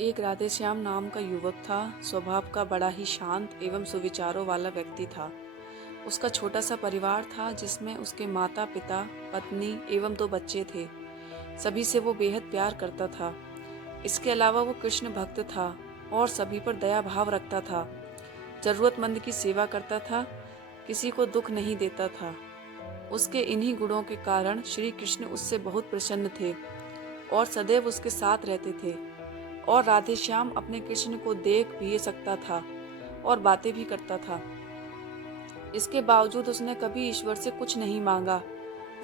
एक राधेश्याम नाम का युवक था। स्वभाव का बड़ा ही शांत एवं सुविचारों वाला व्यक्ति था। उसका छोटा सा परिवार था जिसमें उसके माता पिता, पत्नी एवं 2 बच्चे थे। सभी से वो बेहद प्यार करता था। इसके अलावा वो कृष्ण भक्त था और सभी पर दया भाव रखता था। जरूरतमंद की सेवा करता था, किसी को दुख नहीं देता था। उसके इन्हीं गुणों के कारण श्री कृष्ण उससे बहुत प्रसन्न थे और सदैव उसके साथ रहते थे। और राधेश्याम अपने कृष्ण को देख भी सकता था और बातें भी करता था। इसके बावजूद उसने कभी ईश्वर से कुछ नहीं मांगा।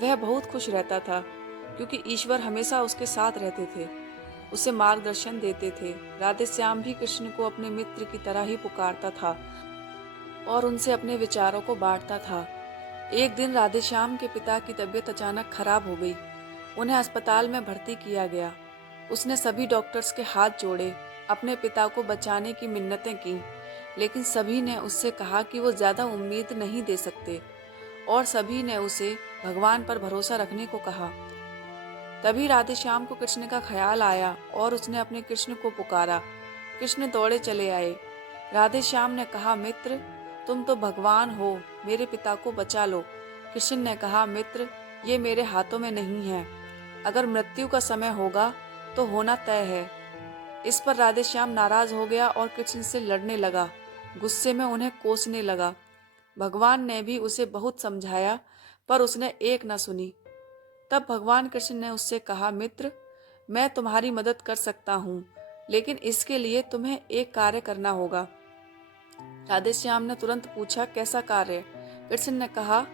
वह बहुत खुश रहता था क्योंकि ईश्वर हमेशा उसके साथ रहते थे, उसे मार्गदर्शन देते थे। राधेश्याम भी कृष्ण को अपने मित्र की तरह ही पुकारता था और उनसे अपने विचारों को बांटता था। एक दिन राधेश्याम के पिता की तबीयत अचानक खराब हो गई। उन्हें अस्पताल में भर्ती किया गया। उसने सभी डॉक्टर्स के हाथ जोड़े, अपने पिता को बचाने की मिन्नतें की, लेकिन सभी ने उससे कहा कि वो ज्यादा उम्मीद नहीं दे सकते और सभी ने उसे भगवान पर भरोसा रखने को कहा। तभी राधेश्याम को कृष्ण का ख्याल आया और उसने अपने कृष्ण को पुकारा। कृष्ण दौड़े चले आए। राधेश्याम ने कहा, मित्र, तुम तो भगवान हो, मेरे पिता को बचा लो। कृष्ण ने कहा, मित्र, ये मेरे हाथों में नहीं है। अगर मृत्यु का समय होगा तो होना तय है। इस पर राधेश्याम नाराज हो गया और कृष्ण से लड़ने लगा। गुस्से में उन्हें कोसने लगा। भगवान ने भी उसे बहुत समझाया पर उसने एक न सुनी। तब भगवान कृष्ण ने उससे कहा, मित्र, मैं तुम्हारी मदद कर सकता हूँ, लेकिन इसके लिए तुम्हें एक कार्य करना होगा। राधेश्याम ने तुरंत पूछा, कैसा कार्य? कृष्ण ने कहा,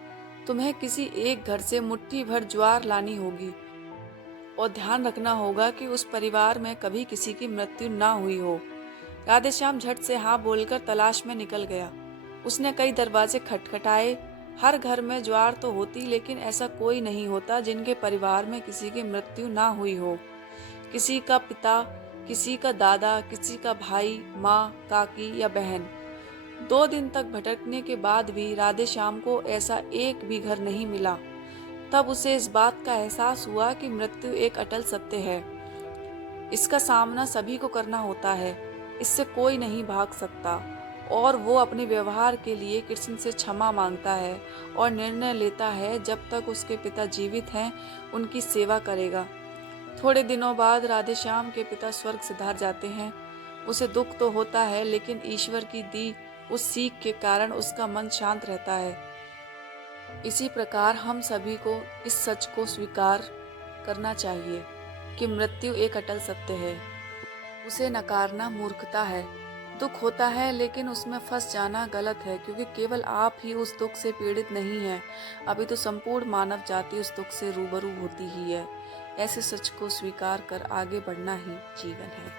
तुम्हें किसी एक घर से मुट्ठी भर ज्वार लानी होगी और ध्यान रखना होगा कि उस परिवार में कभी किसी की मृत्यु ना हुई हो। राधेश्याम झट से हाँ बोलकर तलाश में निकल गया। उसने कई दरवाजे खटखटाए। हर घर में ज्वार तो होती, लेकिन ऐसा कोई नहीं होता जिनके परिवार में किसी की मृत्यु ना हुई हो। किसी का पिता, किसी का दादा, किसी का भाई, माँ, काकी या बहन। 2 दिन तक भटकने के बाद भी राधेश्याम को ऐसा एक भी घर नहीं मिला। तब उसे इस बात का एहसास हुआ कि मृत्यु एक अटल सत्य है। इसका सामना सभी को करना होता है, इससे कोई नहीं भाग सकता। और वो अपने व्यवहार के लिए कृष्ण से क्षमा मांगता है और निर्णय लेता है जब तक उसके पिता जीवित हैं उनकी सेवा करेगा। थोड़े दिनों बाद राधेश्याम के पिता स्वर्ग सिधार जाते हैं। उसे दुख तो होता है, लेकिन ईश्वर की दी उस सीख के कारण उसका मन शांत रहता है। इसी प्रकार हम सभी को इस सच को स्वीकार करना चाहिए कि मृत्यु एक अटल सत्य है। उसे नकारना मूर्खता है। दुख होता है, लेकिन उसमें फंस जाना गलत है, क्योंकि केवल आप ही उस दुख से पीड़ित नहीं हैं, अभी तो संपूर्ण मानव जाति उस दुख से रूबरू होती ही है। ऐसे सच को स्वीकार कर आगे बढ़ना ही जीवन है।